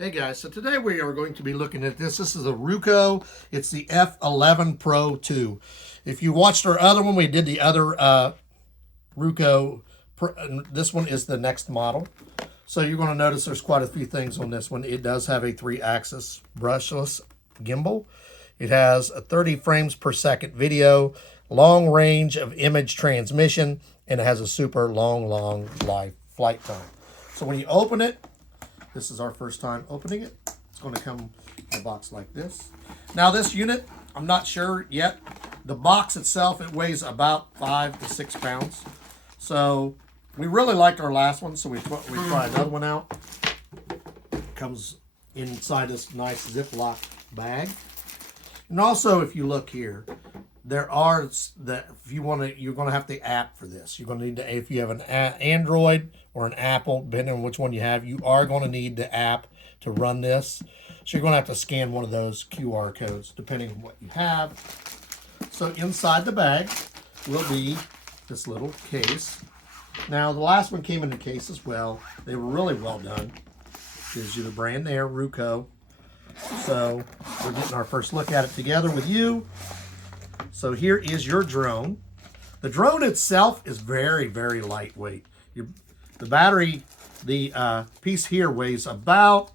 Hey guys, so today we are going to be looking at this. This is a Ruko. It's the F11PRO 2. If you watched our other one, we did the other Ruko. This one is the next model. So you're going to notice there's quite a few things on this one. It does have a 3-axis brushless gimbal. It has a 30 frames per second video, long range of image transmission, and it has a super long live flight time. So when you open it, this is our first time opening it. It's going to come in a box like this. Now this unit, I'm not sure yet. The box itself, it weighs about 5 to 6 pounds. So we really liked our last one, so we tried another one out. It comes inside this nice Ziploc bag. And also, if you look here, there are that if you want to, you're going to have the app for this. You're going to need to, if you have an Android or an Apple, depending on which one you have, you are going to need the app to run this. So you're going to have to scan one of those QR codes, depending on what you have. So inside the bag will be this little case. Now the last one came in a case as well. They were really well done. Gives you the brand there, Ruko. So we're getting our first look at it together with you. So here is your drone. The drone itself is very, very lightweight. The battery, the piece here weighs about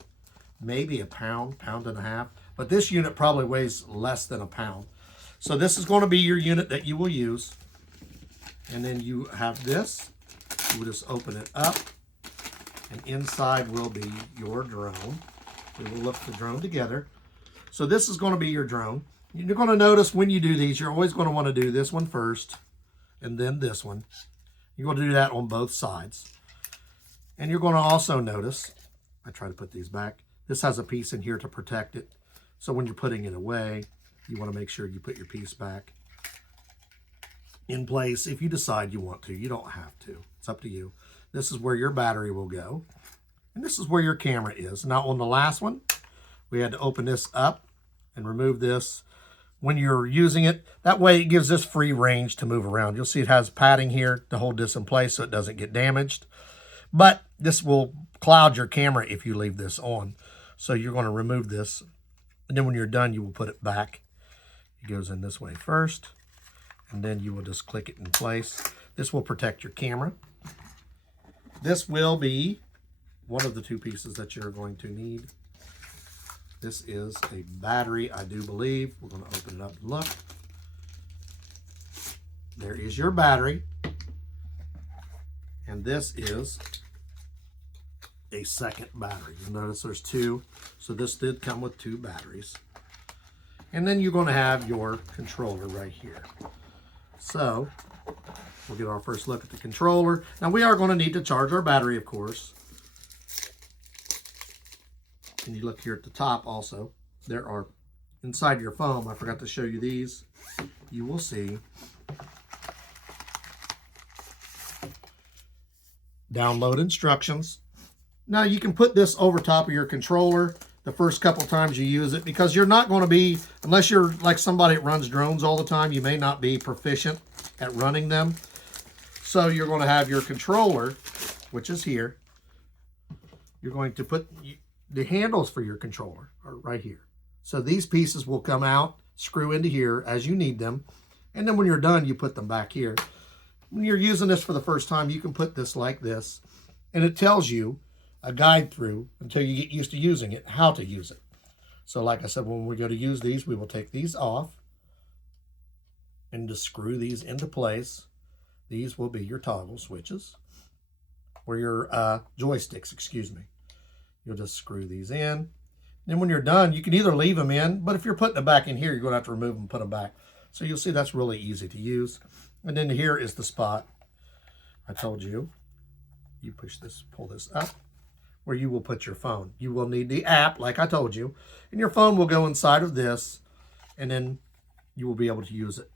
maybe a pound, pound and a half. But this unit probably weighs less than a pound. So this is going to be your unit that you will use. And then you have this. You will just open it up. And inside will be your drone. We will lift the drone together. So this is going to be your drone. You're going to notice when you do these, you're always going to want to do this one first and then this one. You're going to do that on both sides. And you're going to also notice, I try to put these back, this has a piece in here to protect it. So when you're putting it away, you want to make sure you put your piece back in place if you decide you want to. You don't have to. It's up to you. This is where your battery will go. And this is where your camera is. Now on the last one, we had to open this up and remove this when you're using it. That way it gives this free range to move around. You'll see it has padding here to hold this in place so it doesn't get damaged. But this will cloud your camera if you leave this on. So you're going to remove this. And then when you're done, you will put it back. It goes in this way first. And then you will just click it in place. This will protect your camera. This will be one of the two pieces that you're going to need. This is a battery, I do believe. We're going to open it up and look. There is your battery. And this is a second battery. You'll notice there's two. So this did come with 2 batteries. And then you're going to have your controller right here. So we'll get our first look at the controller. Now we are going to need to charge our battery, of course. And you look here at the top also, there are inside your foam, I forgot to show you these, you will see download instructions. Now you can put this over top of your controller the first couple times you use it, because you're not going to be, unless you're like somebody that runs drones all the time, you may not be proficient at running them. So you're going to have your controller, which is here. You're going to put the handles for your controller are right here. So these pieces will come out, screw into here as you need them. And then when you're done, you put them back here. When you're using this for the first time, you can put this like this. And it tells you a guide through until you get used to using it, how to use it. So like I said, when we go to use these, we will take these off and just screw these into place. These will be your toggle switches, or your joysticks, excuse me. You'll just screw these in. Then when you're done, you can either leave them in, but if you're putting them back in here, you're going to have to remove them and put them back. So you'll see that's really easy to use. And then here is the spot I told you. You push this, pull this up, where you will put your phone. You will need the app, like I told you, and your phone will go inside of this, and then you will be able to use it.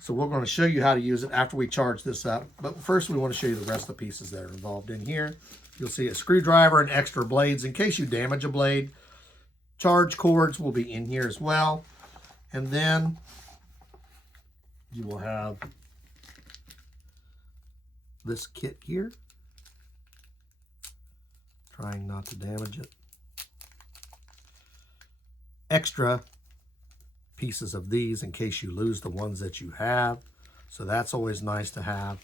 So we're going to show you how to use it after we charge this up. But first, we want to show you the rest of the pieces that are involved in here. You'll see a screwdriver and extra blades in case you damage a blade. Charge cords will be in here as well. And then you will have this kit here. Trying not to damage it. extra pieces of these in case you lose the ones that you have. So that's always nice to have.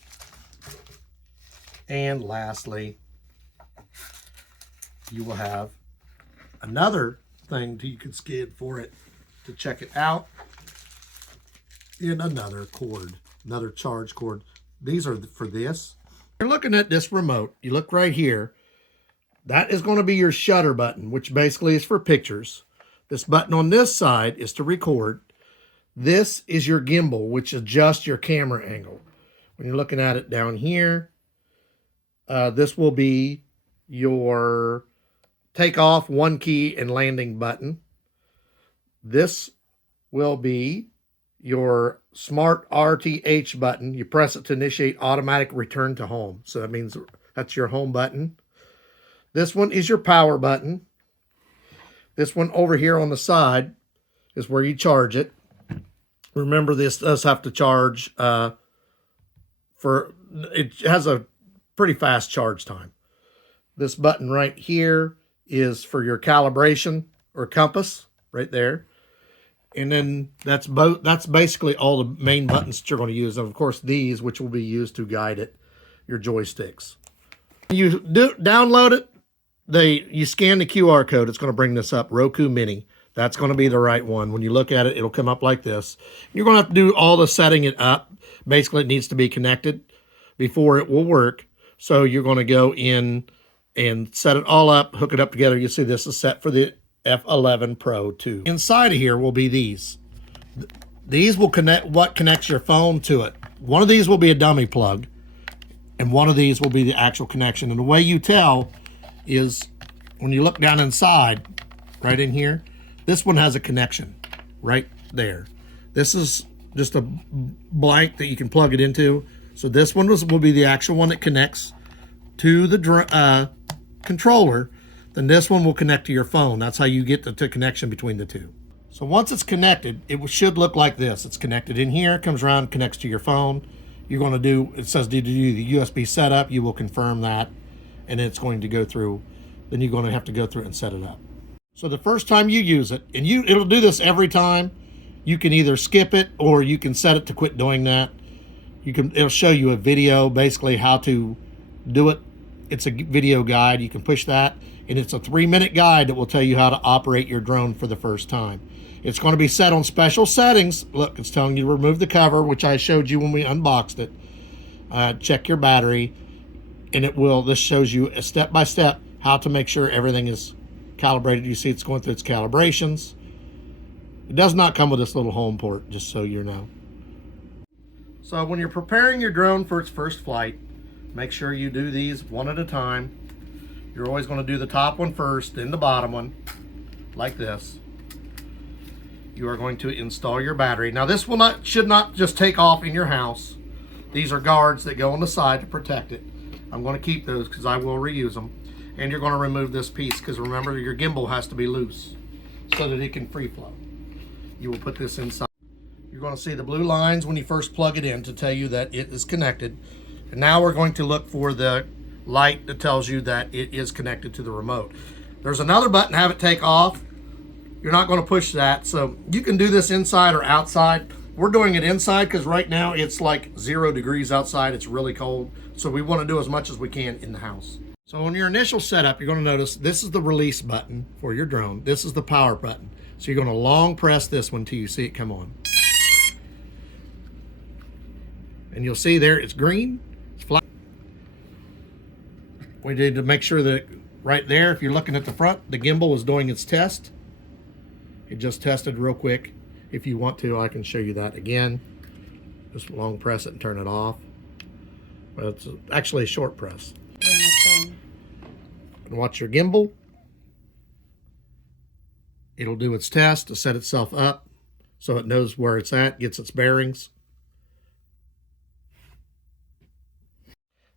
And lastly, you will have another thing you can scan for it to check it out, and another cord, another charge cord. These are for this. You're looking at this remote. You look right here. That is going to be your shutter button, which basically is for pictures. This button on this side is to record. This is your gimbal, which adjusts your camera angle. When you're looking at it down here, this will be your takeoff, one key, and landing button. This will be your smart RTH button. You press it to initiate automatic return to home. So that means that's your home button. This one is your power button. This one over here on the side is where you charge it. Remember, this does have to charge it has a pretty fast charge time. This button right here is for your calibration or compass right there. And then that's basically all the main buttons that you're going to use. And of course, these, which will be used to guide it, your joysticks. You download it, you scan the QR code, it's going to bring this up, Roku Mini. That's going to be the right one. When you look at it, it'll come up like this. You're going to have to do all the setting it up. Basically, it needs to be connected before it will work. So you're going to go in and set it all up, hook it up together. You see this is set for the F11PRO 2. Inside of here will be these. These will connect what connects your phone to it. One of these will be a dummy plug, and one of these will be the actual connection. And the way you tell is when you look down inside, right in here, this one has a connection right there. This is just a blank that you can plug it into. So this one will be the actual one that connects to the controller. Then this one will connect to your phone. That's how you get the connection between the two. So once it's connected, it should look like this. It's connected in here, comes around, connects to your phone. You're going to do, it says to do the USB setup. You will confirm that, and it's going to go through. Then you're going to have to go through and set it up. So the first time you use it, and it'll do this every time. You can either skip it or you can set it to quit doing that. It'll show you a video, basically how to do it. It's a video guide. You can push that, and it's a 3-minute guide that will tell you how to operate your drone for the first time. It's going to be set on special settings. Look, it's telling you to remove the cover, which I showed you when we unboxed it. Check your battery, and this shows you a step-by-step how to make sure everything is calibrated. You see it's going through its calibrations. It does not come with this little home port, just so you know. So when you're preparing your drone for its first flight, make sure you do these one at a time. You're always going to do the top one first, then the bottom one, like this. You are going to install your battery. Now this should not just take off in your house. These are guards that go on the side to protect it. I'm going to keep those because I will reuse them. And you're going to remove this piece because remember, your gimbal has to be loose so that it can free flow. You will put this inside. You're going to see the blue lines when you first plug it in to tell you that it is connected. And now we're going to look for the light that tells you that it is connected to the remote. There's another button, have it take off. You're not going to push that. So you can do this inside or outside. We're doing it inside because right now it's like 0 degrees outside. It's really cold. So we want to do as much as we can in the house. So on your initial setup, you're going to notice this is the release button for your drone. This is the power button. So you're going to long press this one till you see it come on. And you'll see there it's green. It's flat. We need to make sure that right there, if you're looking at the front, the gimbal is doing its test. It just tested real quick. If you want to, I can show you that again. Just long press it and turn it off. But it's actually a short press. And watch your gimbal. It'll do its test to set itself up so it knows where it's at, gets its bearings.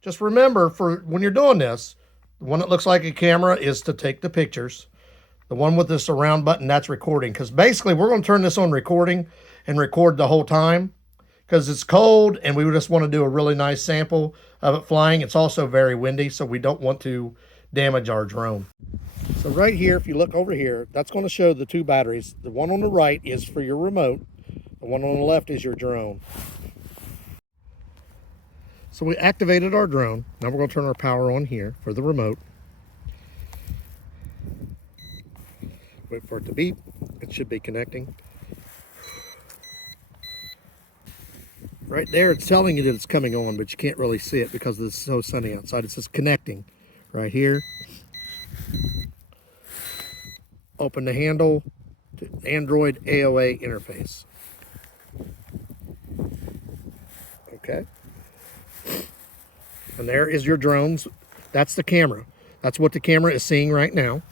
Just remember, for when you're doing this, the one that looks like a camera is to take the pictures. The one with the surround button, that's recording. Because basically, we're going to turn this on recording and record the whole time. Because it's cold and we just want to do a really nice sample of it flying. It's also very windy, so we don't want to damage our drone. So right here, if you look over here, that's going to show the two batteries. The one on the right is for your remote. The one on the left is your drone. So we activated our drone. Now we're going to turn our power on here for the remote. Wait for it to beep. It should be connecting. Right there, it's telling you that it's coming on, but you can't really see it because it's so sunny outside. It says connecting right here. Open the handle to Android AOA interface. Okay. And there is your drones. That's the camera. That's what the camera is seeing right now.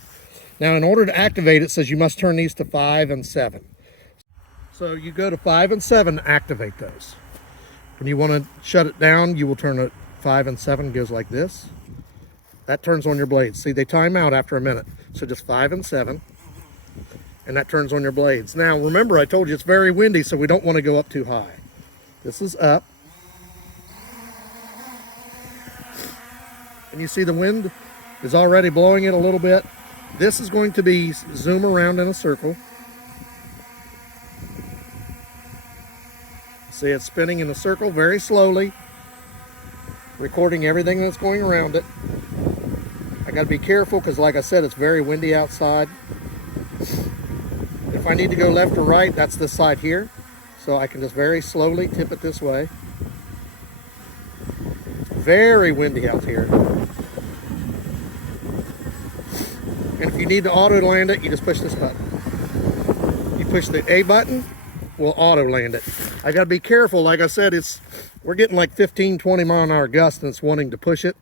Now, in order to activate, it says you must turn these to 5 and 7. So you go to 5 and 7 to activate those. When you want to shut it down, you will turn it 5 and 7. It goes like this. That turns on your blades. See, they time out after a minute. So just 5 and 7. And that turns on your blades. Now, remember, I told you it's very windy, so we don't want to go up too high. This is up. And you see the wind is already blowing it a little bit. This is going to be zoom around in a circle. See, it's spinning in a circle very slowly, recording everything that's going around it. I got to be careful because, like I said, it's very windy outside. If I need to go left or right, that's this side here. So I can just very slowly tip it this way. It's very windy out here. And if you need to auto land it, you just push this button. You push the A button, will auto land it. I got to be careful. Like I said, we're getting like 15, 20 mile an hour gusts and it's wanting to push it.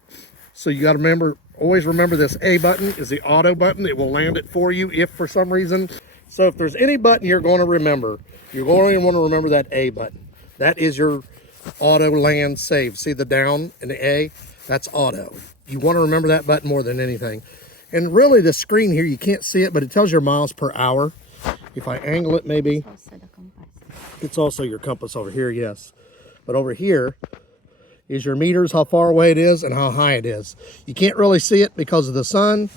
So you got to remember, always remember this A button is the auto button. It will land it for you if for some reason. So if there's any button you're going to remember, you're going to want to remember that A button. That is your auto land save. See the down and the A? That's auto. You want to remember that button more than anything. And really the screen here, you can't see it, but it tells your miles per hour. If I angle it maybe, it's also your compass over here, yes. But over here is your meters, how far away it is and how high it is. You can't really see it because of the sun,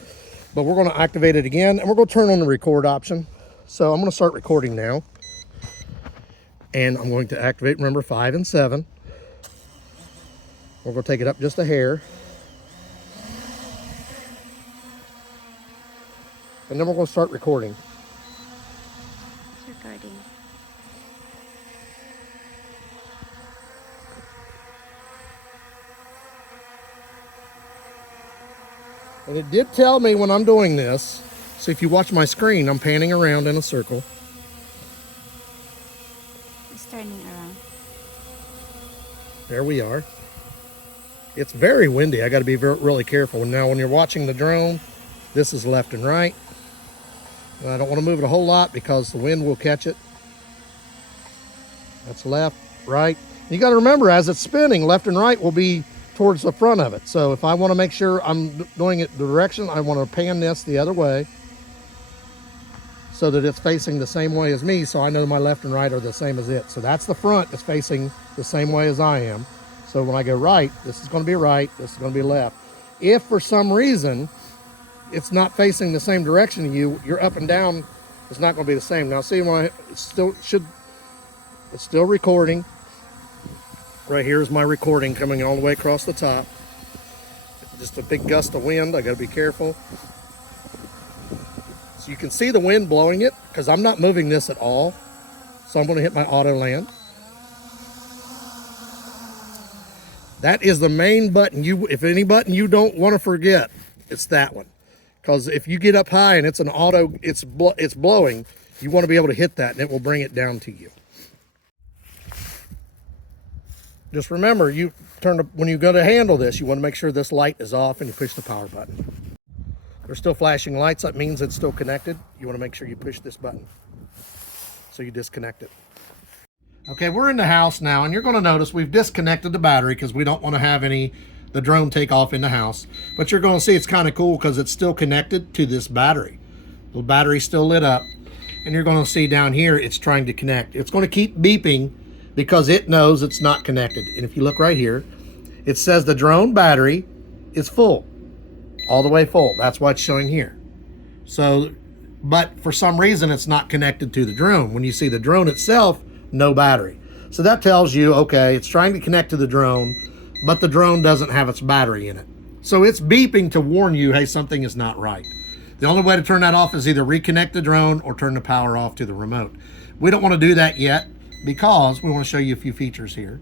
but we're going to activate it again and we're going to turn on the record option. So I'm going to start recording now. And I'm going to activate, remember, 5 and 7. We're going to take it up just a hair. And then we're going to start recording. It's recording. And it did tell me when I'm doing this. So if you watch my screen, I'm panning around in a circle. It's turning around. There we are. It's very windy. I got to be really careful. Now when you're watching the drone, this is left and right. And I don't want to move it a whole lot because the wind will catch it. That's left, right. You got to remember, as it's spinning, left and right will be towards the front of it. So if I want to make sure I'm doing it the direction, I want to pan this the other way so that it's facing the same way as me, so I know my left and right are the same as it. So that's the front. It's facing the same way as I am. So when I go right, this is going to be right, this is going to be left. If for some reason it's not facing the same direction to you, your up and down is not going to be the same. Now see, when it's still recording. Right here is my recording coming all the way across the top. Just a big gust of wind. I got to be careful. So you can see the wind blowing it because I'm not moving this at all. So I'm going to hit my auto land. That is the main button. If any button you don't want to forget, it's that one. Because if you get up high and it's an auto, it's blowing, you want to be able to hit that and it will bring it down to you. Just remember, when you go to handle this, you want to make sure this light is off and you push the power button. There's still flashing lights. That means it's still connected. You want to make sure you push this button. So you disconnect it. Okay, we're in the house now, and you're going to notice we've disconnected the battery because we don't want to have the drone take off in the house. But you're going to see it's kind of cool because it's still connected to this battery. The battery's still lit up. And you're going to see down here, it's trying to connect. It's going to keep beeping because it knows it's not connected. And if you look right here, it says the drone battery is full, all the way full. That's why it's showing here. So, but for some reason, it's not connected to the drone. When you see the drone itself, no battery. So that tells you, okay, it's trying to connect to the drone, but the drone doesn't have its battery in it. So it's beeping to warn you, hey, something is not right. The only way to turn that off is either reconnect the drone or turn the power off to the remote. We don't want to do that yet because we want to show you a few features here.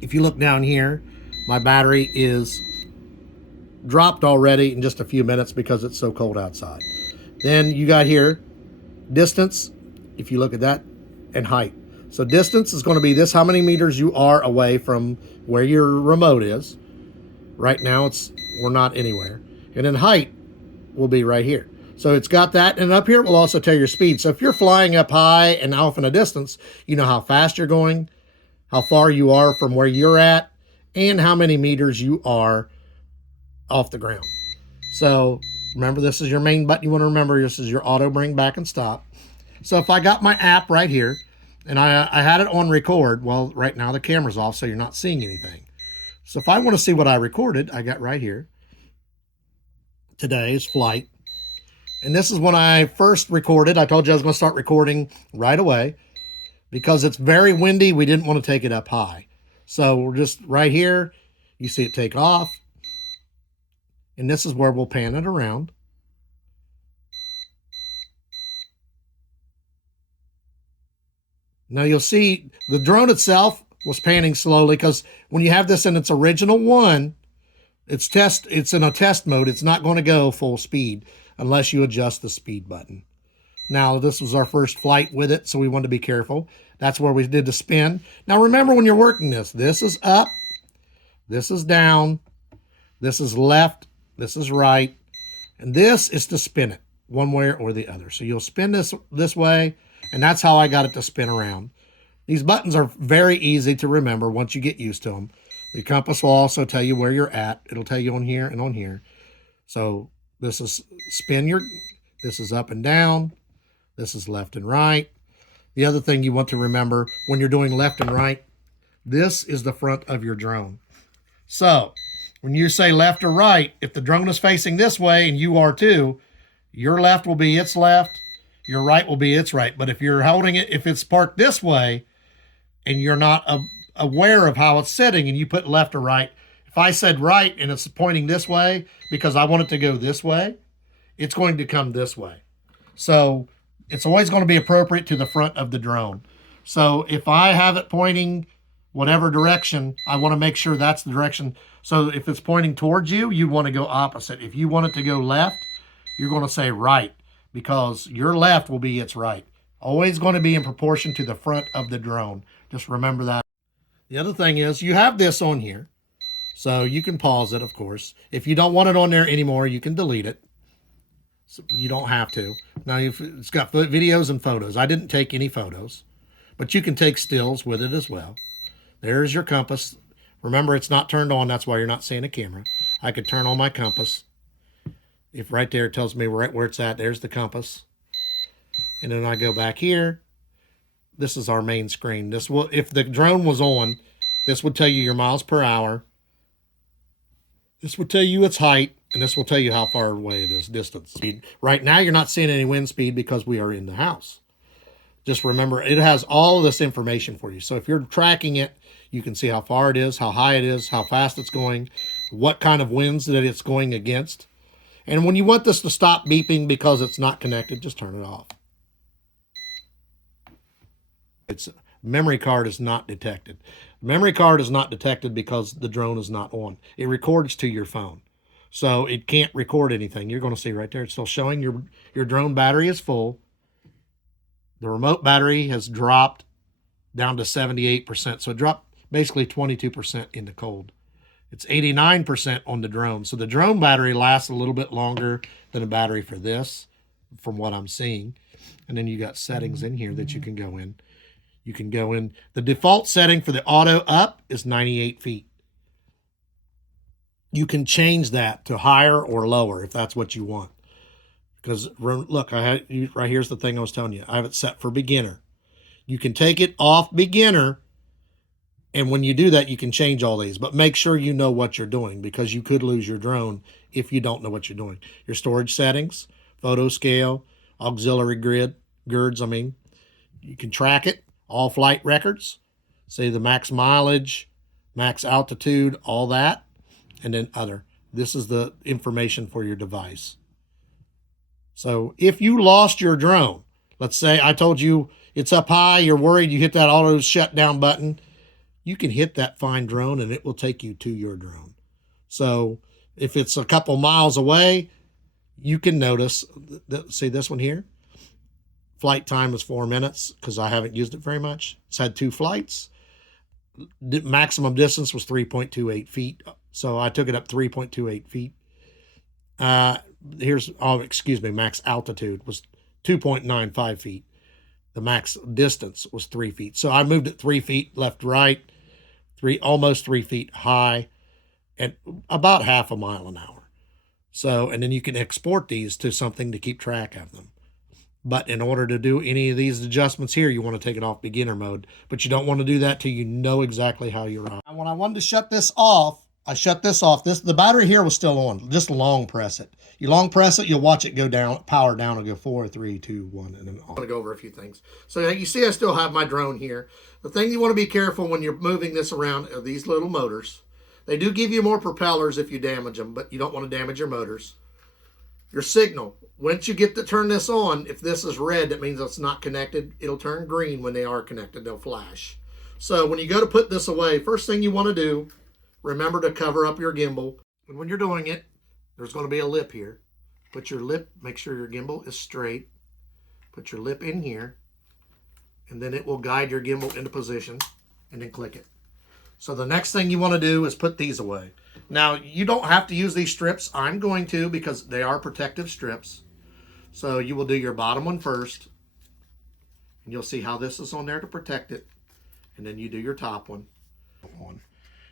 If you look down here, my battery is dropped already in just a few minutes because it's so cold outside. Then you got here, distance, if you look at that, and height. So distance is going to be this, how many meters you are away from where your remote is. Right now, we're not anywhere. And then height will be right here. So it's got that, and up here it will also tell your speed. So if you're flying up high and off in a distance, you know how fast you're going, how far you are from where you're at, and how many meters you are off the ground. So remember, this is your main button. You want to remember this is your auto bring back and stop. So if I got my app right here, and I had it on record, well, right now the camera's off, so you're not seeing anything. So if I want to see what I recorded, I got right here, today's flight. And this is when I first recorded. I told you I was going to start recording right away because it's very windy. We didn't want to take it up high. So we're just right here. You see it take off. And this is where we'll pan it around. Now you'll see the drone itself was panning slowly because when you have this in its original one, it's in a test mode. It's not going to go full speed unless you adjust the speed button. Now, this was our first flight with it, so we wanted to be careful. That's where we did the spin. Now, remember when you're working this is up, this is down, this is left, this is right, and this is to spin it one way or the other. So you'll spin this way, and that's how I got it to spin around. These buttons are very easy to remember once you get used to them. The compass will also tell you where you're at. It'll tell you on here and on here. So this is this is up and down. This is left and right. The other thing you want to remember when you're doing left and right, this is the front of your drone. So when you say left or right, if the drone is facing this way and you are too, your left will be its left, your right will be its right. But if you're holding it, if it's parked this way and you're not aware of how it's sitting and you put left or right, if I said right and it's pointing this way because I want it to go this way, it's going to come this way. So it's always going to be appropriate to the front of the drone. So if I have it pointing whatever direction, I want to make sure that's the direction. So if it's pointing towards you, you want to go opposite. If you want it to go left, you're going to say right because your left will be its right. Always going to be in proportion to the front of the drone. Just remember that. The other thing is you have this on here. So you can pause it, of course. If you don't want it on there anymore, you can delete it. So you don't have to. Now, it's got videos and photos. I didn't take any photos, but you can take stills with it as well. There's your compass. Remember, it's not turned on. That's why you're not seeing a camera. I could turn on my compass. If right there it tells me right where it's at, there's the compass. And then I go back here. This is our main screen. This will, if the drone was on, this would tell you your miles per hour. This will tell you its height, and this will tell you how far away it is, distance. Right now, you're not seeing any wind speed because we are in the house. Just remember, it has all of this information for you. So if you're tracking it, you can see how far it is, how high it is, how fast it's going, what kind of winds that it's going against. And when you want this to stop beeping because it's not connected, just turn it off. Its memory card is not detected. Memory card is not detected because the drone is not on. It records to your phone. So it can't record anything. You're going to see right there. It's still showing your drone battery is full. The remote battery has dropped down to 78%. So it dropped basically 22% in the cold. It's 89% on the drone. So the drone battery lasts a little bit longer than a battery for this, from what I'm seeing. And then you got settings in here that you can go in. You can go in. The default setting for the auto up is 98 feet. You can change that to higher or lower if that's what you want. Because look, right here's the thing I was telling you. I have it set for beginner. You can take it off beginner And when you do that, you can change all these, but make sure you know what you're doing, because you could lose your drone if you don't know what you're doing. Your storage settings, photo scale, auxiliary girds, you can track it, all flight records, say the max mileage, max altitude, all that, and then other. This is the information for your device. So if you lost your drone, let's say I told you it's up high, you're worried, you hit that auto shutdown button, you can hit that find drone and it will take you to your drone. So if it's a couple miles away, you can notice that, see this one here? Flight time was 4 minutes because I haven't used it very much. It's had 2 flights. The maximum distance was 3.28 feet. So I took it up 3.28 feet. Max altitude was 2.95 feet. The max distance was 3 feet. So I moved it 3 feet left, right, almost 3 feet high, and about half a mile an hour. So, and then you can export these to something to keep track of them. But in order to do any of these adjustments here, you want to take it off beginner mode. But you don't want to do that till you know exactly how you're on. When I wanted to shut this off, I shut this off. The battery here was still on. Just long press it. You long press it, you'll watch it go down, power down, and go 4, 3, 2, 1, and then on. I'm going to go over a few things. So you see I still have my drone here. The thing you want to be careful when you're moving this around are these little motors. They do give you more propellers if you damage them, but you don't want to damage your motors. Your signal. Once you get to turn this on, if this is red, that means it's not connected. It'll turn green when they are connected. They'll flash. So when you go to put this away, first thing you want to do, remember to cover up your gimbal. And when you're doing it, there's going to be a lip here. Put your lip, make sure your gimbal is straight. Put your lip in here, and then it will guide your gimbal into position, and then click it. So the next thing you want to do is put these away. Now, you don't have to use these strips. I'm going to, because they are protective strips. So you will do your bottom one first, and you'll see how this is on there to protect it. And then you do your top one.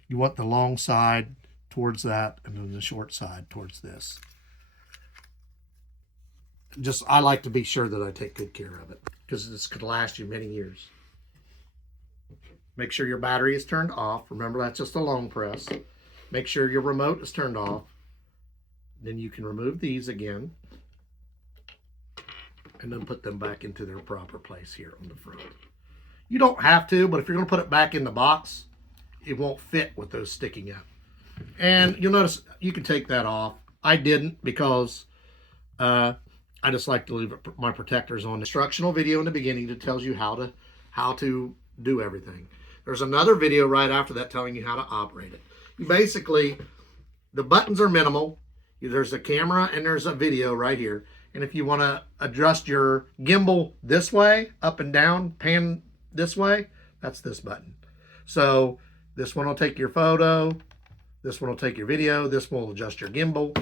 You want the long side towards that, and then the short side towards this. I like to be sure that I take good care of it, because this could last you many years. Make sure your battery is turned off. Remember, that's just a long press. Make sure your remote is turned off. Then you can remove these again, and then put them back into their proper place here on the front. You don't have to, but if you're going to put it back in the box, it won't fit with those sticking up. And you'll notice you can take that off. I didn't, because I just like to leave my protectors on. Instructional video in the beginning that tells you how to do everything. There's another video right after that telling you how to operate it. Basically, the buttons are minimal. There's a camera and there's a video right here. And if you want to adjust your gimbal this way, up and down, pan this way, that's this button. So this one will take your photo. This one will take your video. This one will adjust your gimbal.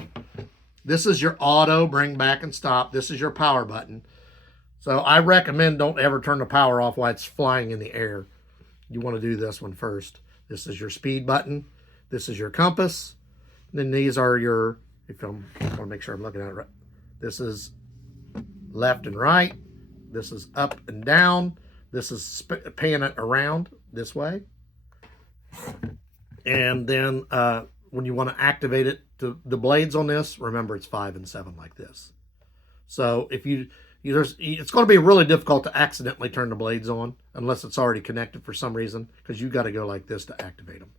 This is your auto, bring back and stop. This is your power button. So I recommend don't ever turn the power off while it's flying in the air. You want to do this one first. This is your speed button. This is your compass. And then these are your, I want to make sure I'm looking at it right. This is left and right. This is up and down. This is pan it around this way. And then when you want to activate it, the blades on this, remember it's 5 and 7 like this. So if it's going to be really difficult to accidentally turn the blades on unless it's already connected for some reason, because you got to go like this to activate them.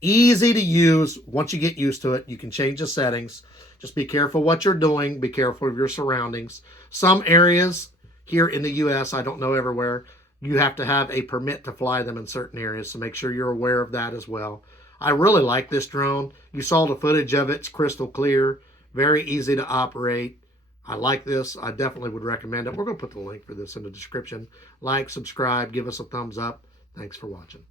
Easy to use. Once you get used to it, you can change the settings. Just be careful what you're doing. Be careful of your surroundings. Some areas here in the U.S., I don't know everywhere, you have to have a permit to fly them in certain areas, so make sure you're aware of that as well. I really like this drone. You saw the footage of it. It's crystal clear. Very easy to operate. I like this. I definitely would recommend it. We're going to put the link for this in the description. Like, subscribe, give us a thumbs up. Thanks for watching.